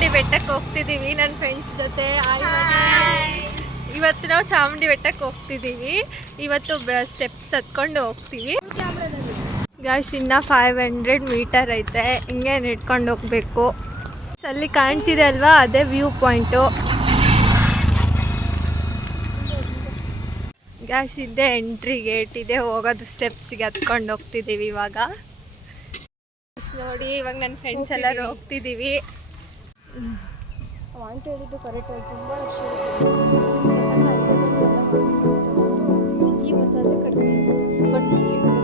ಚಾಮುಂಡಿ ಬೆಟ್ಟಕ್ಕೆ ಹೋಗ್ತಿದ್ದೀವಿ ನನ್ನ ಫ್ರೆಂಡ್ಸ್ ಜೊತೆ. ಇವತ್ತು ನಾವು ಚಾಮುಂಡಿ ಬೆಟ್ಟಕ್ಕೆ ಹೋಗ್ತಿದ್ದೀವಿ. ಇವತ್ತು ಸ್ಟೆಪ್ಸ್ ಹತ್ಕೊಂಡು ಹೋಗ್ತೀವಿ ಗಾಯ್ಸ್. ಇನ್ನು 500 ಮೀಟರ್ ಐತೆ, ಹಿಂಗೆ ನೆಡ್ಕೊಂಡು ಹೋಗ್ಬೇಕು. ಅಲ್ಲಿ ಕಾಣ್ತಿದೆ ಅಲ್ವಾ, ಅದೇ ವ್ಯೂ ಪಾಯಿಂಟು ಗಾಯ್ಸ್. ಇದ್ದೇ ಎಂಟ್ರಿ ಗೇಟ್ ಇದೆ, ಹೋಗೋದು ಸ್ಟೆಪ್ಸಿಗೆ ಹತ್ಕೊಂಡು ಹೋಗ್ತಿದ್ದೀವಿ ಇವಾಗ. ನೋಡಿ ಇವಾಗ ನನ್ನ ಫ್ರೆಂಡ್ಸ್ ಎಲ್ಲರೂ ಹೋಗ್ತಿದ್ದೀವಿ. ಅಂತ ಹೇಳಿದ್ದು ಕರೆಕ್ಟ್ ಆಗಿ ತುಂಬ ವರ್ಷ ಈ ಮಸಾಲೆ ಕಡಿಮೆ ಬಟ್ ಸಿಗುತ್ತೆ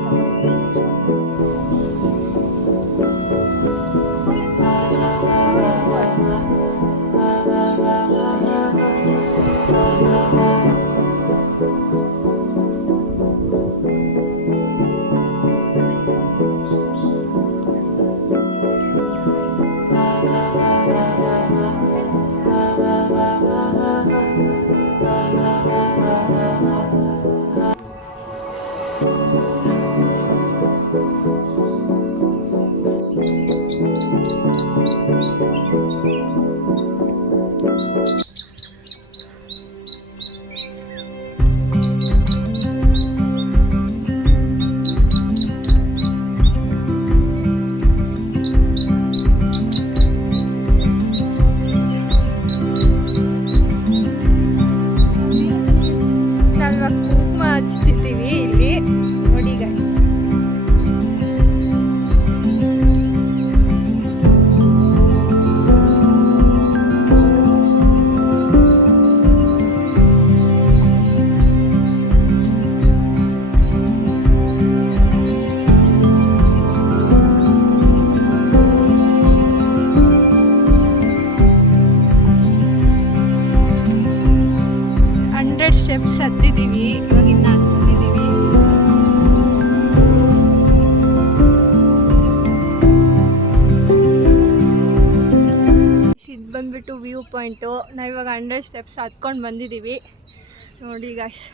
ಸ್ಟೆಪ್ಸ್ ಹತ್ತಿದ್ದೀವಿ. ಇವಾಗ ಇನ್ನು ಹತ್ತಿದ್ದೀವಿ. ಇದು ಬಂದ್ಬಿಟ್ಟು ವ್ಯೂ ಪಾಯಿಂಟು. ನಾವಿವಾಗ 100 ಸ್ಟೆಪ್ಸ್ ಹತ್ಕೊಂಡು ಬಂದಿದ್ದೀವಿ ನೋಡಿ ಗಾಯ್ಸ್.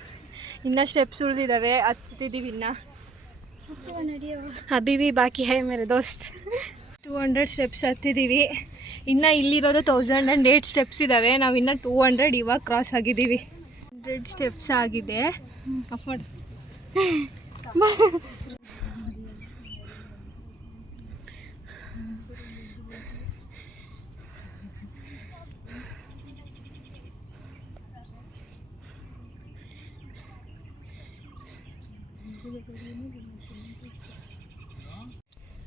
ಇನ್ನೂ ಸ್ಟೆಪ್ಸ್ ಉಳಿದಿದ್ದಾವೆ, ಹತ್ತಿದ್ದೀವಿ. ಇನ್ನು ಅಭಿವಿ ಬಾಕಿ ಹೈ ಮೇರೆ ದೋಸ್ತ್. 200 ಸ್ಟೆಪ್ಸ್ ಹತ್ತಿದ್ದೀವಿ. ಇನ್ನು ಇಲ್ಲಿರೋದು 1008 ಸ್ಟೆಪ್ಸ್ ಇದ್ದಾವೆ. ನಾವು ಇನ್ನೂ 200 ಇವಾಗ ಕ್ರಾಸ್ ಆಗಿದ್ದೀವಿ. 100 ಸ್ಟೆಪ್ಸ್ ಆಗಿದೆ. ಅಫೋರ್ಡ್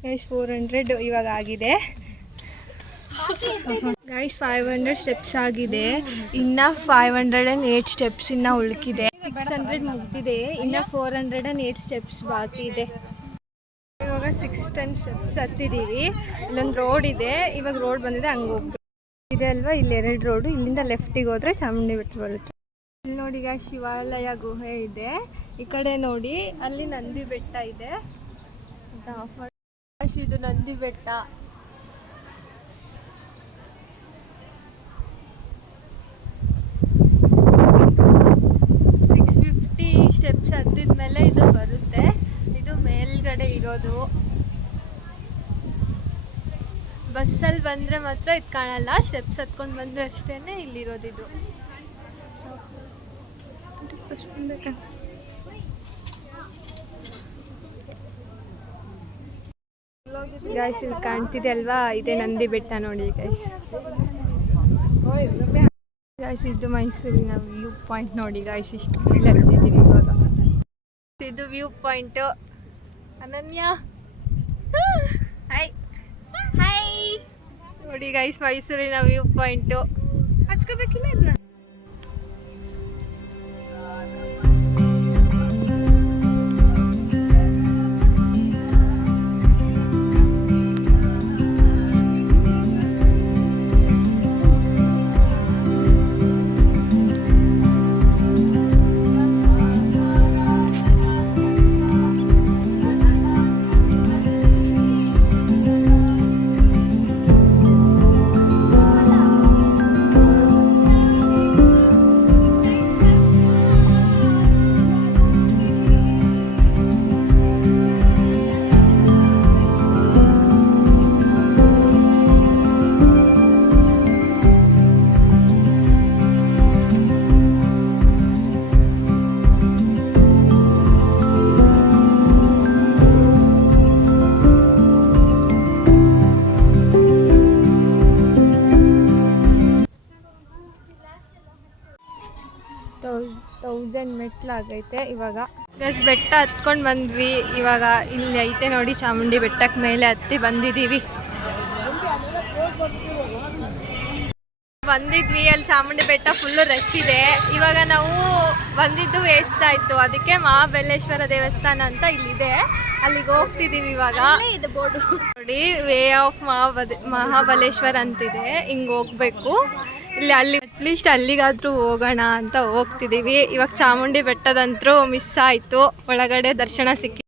ಗೈಸ್ 400 ಇವಾಗ ಆಗಿದೆ ಗೈಸ್. 500 ಸ್ಟೆಪ್ಸ್ ಆಗಿದೆ. ಇನ್ನು 508 ಸ್ಟೆಪ್ಸ್ ಇನ್ನು ಉಳ್ಕಿದೆ. 600 ಮುಗ್ದಿದೆ. ಇನ್ನು 408 ಸ್ಟೆಪ್ಸ್ ಬಾಕಿ ಇದೆ. ಇವಾಗ 610 ಸ್ಟೆಪ್ಸ್ ಹತ್ತಿದ್ದೀವಿ. ಇಲ್ಲೊಂದು ರೋಡ್ ಇದೆ, ಇವಾಗ ರೋಡ್ ಬಂದಿದೆ, ಹಂಗೆ ಹೋಗ್ಬೇಕು ಇದೆ ಅಲ್ವಾ. ಇಲ್ಲಿ 2 ರೋಡು. ಇಲ್ಲಿಂದ ಲೆಫ್ಟಿಗೆ ಹೋದರೆ ಚಾಮುಂಡಿ ಬೆಟ್ಟ ಬರುತ್ತೆ. ಇಲ್ಲಿ ನೋಡಿ ಈಗ ಶಿವಾಲಯ ಗುಹೆ ಇದೆ. ಈ ಕಡೆ ನೋಡಿ ಅಲ್ಲಿ ನಂದಿ ಬೆಟ್ಟ ಇದೆ. ಇದು ನಂದಿ ಬೆಟ್ಟ. ಸ್ಟೆಪ್ಸ್ ಹತ್ತಿದ್ಮೇಲೆ ಇದು ಬರುತ್ತೆ. ಇದು ಮೇಲ್ಗಡೆ ಇರೋದು. ಬಸ್ಸಲ್ಲಿ ಬಂದರೆ ಮಾತ್ರ ಇದು ಕಾಣಲ್ಲ, ಸ್ಟೆಪ್ಸ್ ಹತ್ಕೊಂಡು ಬಂದರೆ ಅಷ್ಟೇ ಇಲ್ಲಿರೋದು. ಇದು ಗೈಸ್ ಇಲ್ಲಿ ಕಾಣ್ತಿದೆ ಅಲ್ವಾ, ಇದೇ ನಂದಿ ಬೆಟ್ಟ ನೋಡಿ ಗೈಸ್. ಗೈಸ್ ಇದು ಮೈಸೂರಿನ ವ್ಯೂ ಪಾಯಿಂಟ್ ನೋಡಿ ಗೈಸ್. ಇಷ್ಟು ಮೇಲೆ ಹತ್ತಿದ್ದೀವಿ ಇವಾಗ. ಇದು ವ್ಯೂ ಪಾಯಿಂಟು. ಅನನ್ಯ ಹಾಯ್ ಹಾಯ್ ನೋಡಿ ಗೈಸ್, ಮೈಸೂರಿನ ವ್ಯೂ ಪಾಯಿಂಟು. ಹಚ್ಕೋಬೇಕಿಲ್ಲ ಇದನ್ನ. ಕತ್ಲಾಗೈತೆ ಇವಾಗ. ಬೆಟ್ಟ ಹತ್ಕೊಂಡು ಬಂದ್ವಿ. ಇವಾಗ ಇಲ್ಲಿ ಐತೆ ನೋಡಿ ಚಾಮುಂಡಿ ಬೆಟ್ಟಕ್ಕೆ ಮೇಲೆ ಹತ್ತಿ ಬಂದಿದ್ದೀವಿ. ಬಂದಿದ್ವಿ ಅಲ್ಲಿ ಚಾಮುಂಡಿ ಬೆಟ್ಟ ಫುಲ್ಲು ರಶ್ ಇದೆ. ಇವಾಗ ನಾವು ಬಂದಿದ್ದು ವೇಸ್ಟ್ ಆಯಿತು. ಅದಕ್ಕೆ ಮಹಾಬಲೇಶ್ವರ ದೇವಸ್ಥಾನ ಅಂತ ಇಲ್ಲಿದೆ, ಅಲ್ಲಿಗೆ ಹೋಗ್ತಿದ್ದೀವಿ ಇವಾಗ. ಇದು ಬೋರ್ಡು ನೋಡಿ, ವೇ ಆಫ್ ಮಹಾಬಲೇಶ್ವರ ಅಂತಿದೆ, ಹಿಂಗೆ ಹೋಗ್ಬೇಕು. ಅಲ್ಲಿ ಅಟ್ಲೀಸ್ಟ್ ಅಲ್ಲಿಗಾದರೂ ಹೋಗೋಣ ಅಂತ ಹೋಗ್ತಿದ್ದೀವಿ. ಇವಾಗ ಚಾಮುಂಡಿ ಬೆಟ್ಟದಂತರೂ ಮಿಸ್ ಆಯಿತು, ಒಳಗಡೆ ದರ್ಶನ ಸಿಕ್ಕಿ.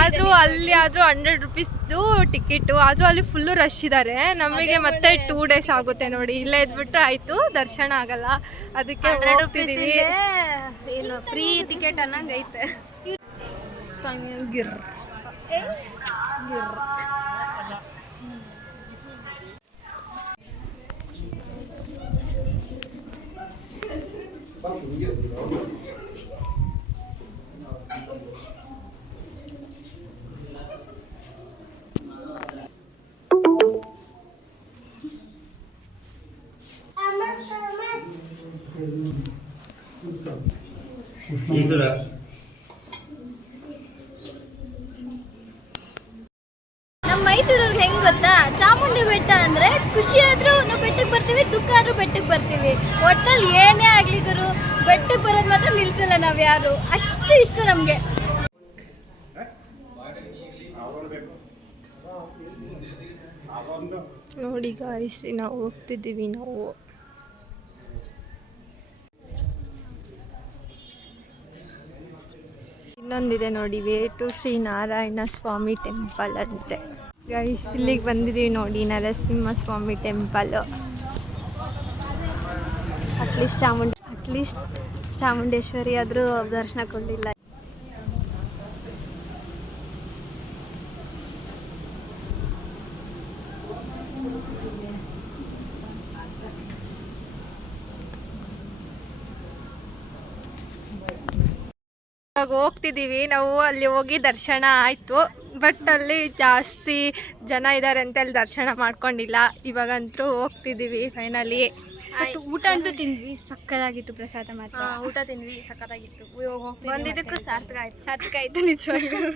ಆದರೂ ಅಲ್ಲಿ ಆದರೂ 100 ರೂಪೀಸ್ದು ಟಿಕೆಟು. ಆದರೂ ಅಲ್ಲಿ ಫುಲ್ಲು ರಶ್ ಇದ್ದಾರೆ. ನಮಗೆ ಮತ್ತೆ 2 days ಆಗುತ್ತೆ ನೋಡಿ. ಇಲ್ಲೇ ಇದ್ಬಿಟ್ರೆ ಆಯಿತು, ದರ್ಶನ ಆಗಲ್ಲ. ಅದಕ್ಕೆ ಹೋಗ್ತಿದ್ದೀವಿ. ಫ್ರೀ ಟಿಕೆಟ್ ಅನ್ನಂಗೆ ಐತೆ. ಗಿರ್ ನಮ್ಮ ಮೈಸೂರವ್ರಿಗೆ ಹೆಂಗ್ ಗೊತ್ತಾ, ಚಾಮುಂಡಿ ಬೆಟ್ಟ ಅಂದ್ರೆ ಖುಷಿ ಆದ್ರೂ ನಾವು ಬೆಟ್ಟಕ್ಕೆ ಬರ್ತೀವಿ, ದುಃಖ ಆದ್ರೂ ಬೆಟ್ಟಕ್ಕೆ ಬರ್ತೀವಿ. ಒಟ್ಟಲ್ಲಿ ಏನೇ ಆಗ್ಲಿ ಗುರು, ಬೆಟ್ಟಕ್ಕೆ ಬರೋದು ಮಾತ್ರ ನಿಲ್ಸಲ್ಲ ನಾವ್ ಯಾರು. ಅಷ್ಟು ಇಷ್ಟ ನಮ್ಗೆ. ನೋಡಿ ಗಾಯ್ಸ್, ನಾವು ಹೋಗ್ತಿದ್ದೀವಿ. ನಾವು ಇನ್ನೊಂದಿದೆ ನೋಡಿ, way to Shri Narayana Swamy temple ಅಂತೆ. ಗೈಸ್ ಇಲ್ಲಿಗೆ ಬಂದಿದ್ದೀವಿ ನೋಡಿ, ನರಸಿಂಹ ಸ್ವಾಮಿ ಟೆಂಪಲ್ಲು. ಅಟ್ಲೀಸ್ಟ್ ಚಾಮುಂಡೇಶ್ವರಿ ಆದರೂ ದರ್ಶನ ಕೊಡಲಿಲ್ಲ. ಇವಾಗ ಹೋಗ್ತಿದ್ದೀವಿ ನಾವು. ಅಲ್ಲಿ ಹೋಗಿ ದರ್ಶನ ಆಯಿತು, ಬಟ್ ಅಲ್ಲಿ ಜಾಸ್ತಿ ಜನ ಇದ್ದಾರೆ ಅಂತ ಅಲ್ಲಿ ದರ್ಶನ ಮಾಡ್ಕೊಂಡಿಲ್ಲ. ಇವಾಗಂತೂ ಹೋಗ್ತಿದ್ದೀವಿ ಫೈನಲಿ. ಊಟ ಅಂತೂ ತಿಂದ್ವಿ, ಸಕ್ಕತ್ತಾಗಿತ್ತು. ಪ್ರಸಾದ ಮಾತ್ರ ಊಟ ತಿಂದ್ವಿ, ಸಕ್ಕತ್ತಾಗಿತ್ತು. ಬಂದಿದ್ದಕ್ಕೂ ಸಾರ್ಥಕ ಆಯ್ತು ನಿಜವಾಗ್ಲೂ.